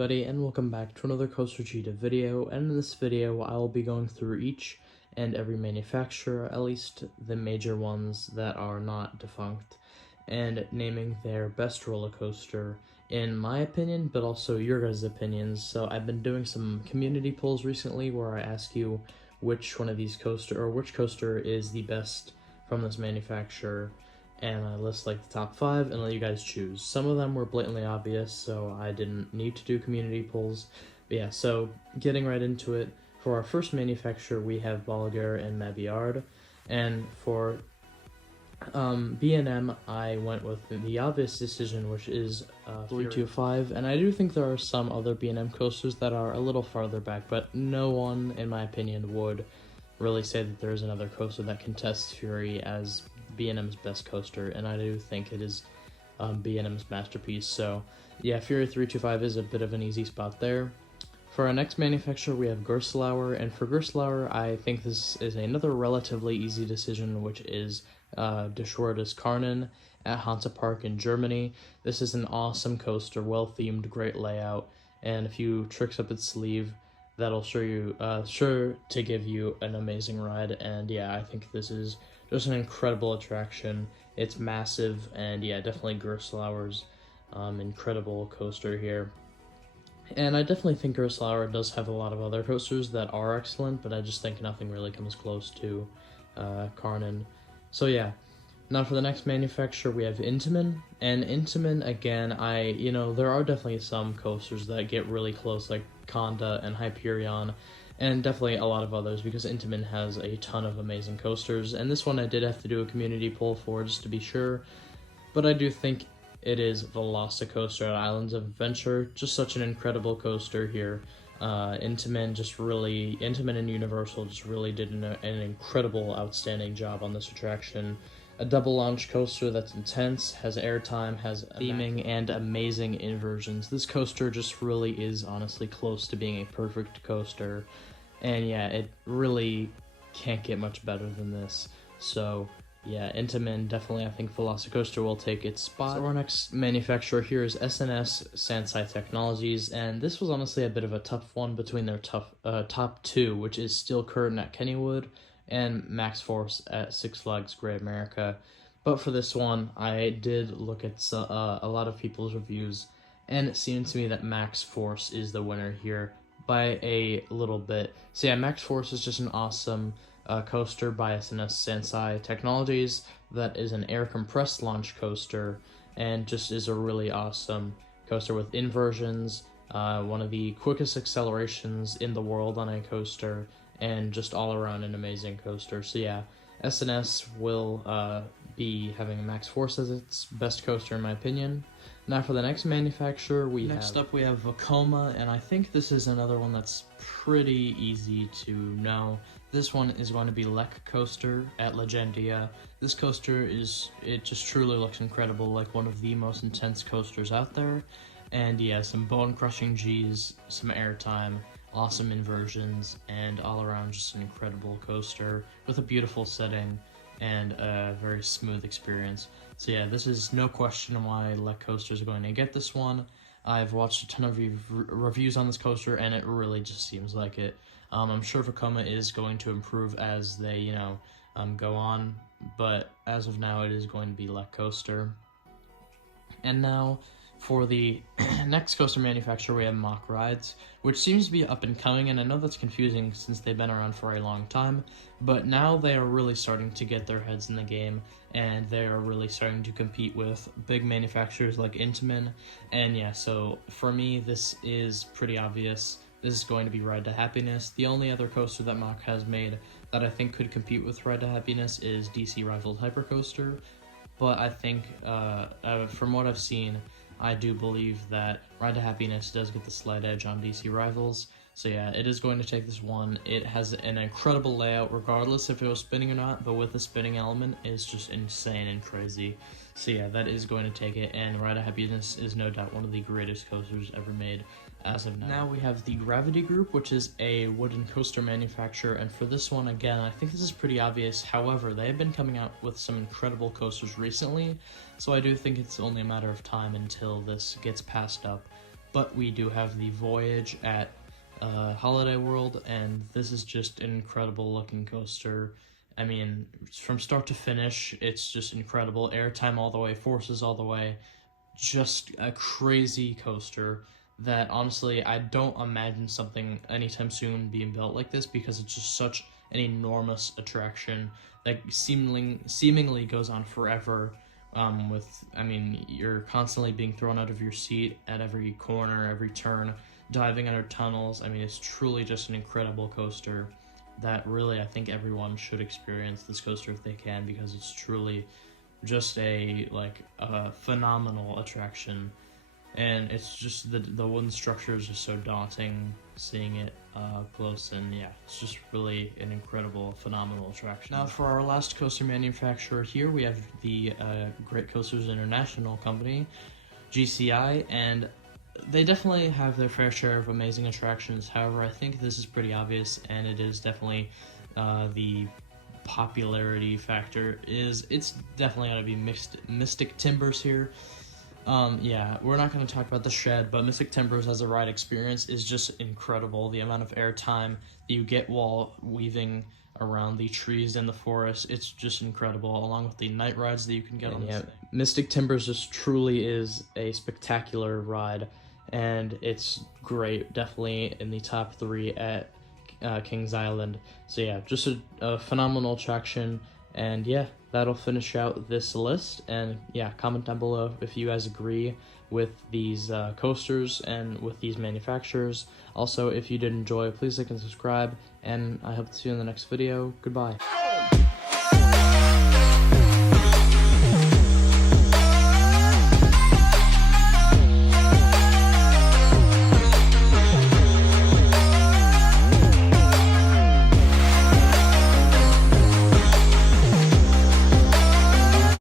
everybody, and welcome back to another Coaster Cheetah video, and in this video I will be going through each and every manufacturer, at least the major ones that are not defunct, and naming their best roller coaster in my opinion, but also your guys' opinions. So I've been doing some community polls recently where I ask you which one of these which coaster is the best from this manufacturer, and I list like the top 5 and let you guys choose. Some of them were blatantly obvious, so I didn't need to do community polls. But yeah, so getting right into it, for our first manufacturer we have Bolliger and Mabillard, and for B&M I went with the obvious decision, which is 325, and I do think there are some other B&M coasters that are a little farther back, but no one, in my opinion, would really say that there is another coaster that contests Fury as B&M's best coaster, and I do think it is B&M's masterpiece. So yeah, Fury 325 is a bit of an easy spot there. For our next manufacturer we have Gerstlauer, and for Gerstlauer I think this is another relatively easy decision, which is Geschwortes Karnen at Hansa Park in Germany. This is an awesome coaster, well themed, great layout, and a few tricks up its sleeve that'll sure to give you an amazing ride. And yeah, I think this is just an incredible attraction. It's massive, and yeah, definitely Gerstlauer's incredible coaster here. And I definitely think Gerstlauer does have a lot of other coasters that are excellent, but I just think nothing really comes close to Karnen. So yeah, now for the next manufacturer we have Intamin, and Intamin, again, there are definitely some coasters that get really close, like Conda and Hyperion, and definitely a lot of others, because Intamin has a ton of amazing coasters, and this one I did have to do a community poll for just to be sure, but I do think it is Velocicoaster at Islands of Adventure. Just such an incredible coaster here. Intamin and Universal just really did an incredible, outstanding job on this attraction. A double launch coaster that's intense, has airtime, has theming, and amazing inversions. This coaster just really is honestly close to being a perfect coaster, and yeah, it really can't get much better than this. So yeah, Intamin, definitely I think Velocicoaster will take its spot. So our next manufacturer here is S&S Sansei Technologies, and this was honestly a bit of a tough one between their top 2, which is Steel Curtain at Kennywood and Max Force at Six Flags Great America. But for this one, I did look at a lot of people's reviews, and it seemed to me that Max Force is the winner here by a little bit. So yeah, Max Force is just an awesome coaster by S&S Sansei Technologies that is an air compressed launch coaster, and just is a really awesome coaster with inversions, one of the quickest accelerations in the world on a coaster, and just all around an amazing coaster. So yeah, S&S will be having Max Force as its best coaster in my opinion. Now for the next manufacturer we have Vekoma, and I think this is another one that's pretty easy to know. This one is going to be Lek Coaster at Legendia. This coaster it just truly looks incredible, like one of the most intense coasters out there. And yeah, some bone-crushing G's, some airtime, awesome inversions, and all around just an incredible coaster with a beautiful setting and a very smooth experience. So yeah, this is no question why Lek Coaster is going to get this one. I've watched a ton of reviews on this coaster, and it really just seems like it. I'm sure Vekoma is going to improve as they, go on, but as of now, it is going to be Lek Coaster. And now, for the next coaster manufacturer, we have Mack Rides, which seems to be up and coming, and I know that's confusing since they've been around for a long time, but now they are really starting to get their heads in the game, and they are really starting to compete with big manufacturers like Intamin. And yeah, so for me, this is pretty obvious. This is going to be Ride to Happiness. The only other coaster that Mack has made that I think could compete with Ride to Happiness is DC Rivals Hypercoaster, but I think from what I've seen, I do believe that Ride to Happiness does get the slight edge on DC Rivals. So yeah, it is going to take this one. It has an incredible layout, regardless if it was spinning or not, but with the spinning element, it's just insane and crazy. So yeah, that is going to take it, and Ride to Happiness is no doubt one of the greatest coasters ever made as of now. Now we have the Gravity Group, which is a wooden coaster manufacturer, and for this one, again, I think this is pretty obvious. However, they have been coming out with some incredible coasters recently, so I do think it's only a matter of time until this gets passed up But we do have the Voyage at Holiday World, and this is just an incredible looking coaster. I mean, from start to finish, it's just incredible. Airtime all the way, forces all the way. Just a crazy coaster that honestly I don't imagine something anytime soon being built like this, because it's just such an enormous attraction that seemingly goes on forever. I mean, you're constantly being thrown out of your seat at every corner, every turn, diving under tunnels. I mean, it's truly just an incredible coaster that really I think everyone should experience this coaster if they can, because it's truly just a phenomenal attraction. And it's just the wooden structure is just so daunting seeing it close, and yeah, it's just really an incredible, phenomenal attraction. Now for our last coaster manufacturer here, we have the Great Coasters International Company, GCI, and they definitely have their fair share of amazing attractions. However, I think this is pretty obvious, and it is definitely the popularity factor is it's definitely going to be Mystic Timbers here. Yeah, we're not going to talk about the shed, but Mystic Timbers as a ride experience is just incredible. The amount of airtime that you get while weaving around the trees in the forest, it's just incredible, along with the night rides that you can get on this thing. Mystic Timbers just truly is a spectacular ride, and it's great, definitely in the top 3 at Kings Island. So yeah, just a phenomenal attraction. And yeah, that'll finish out this list. And yeah, comment down below if you guys agree with these coasters and with these manufacturers. Also, if you did enjoy, please like and subscribe, and I hope to see you in the next video. Goodbye.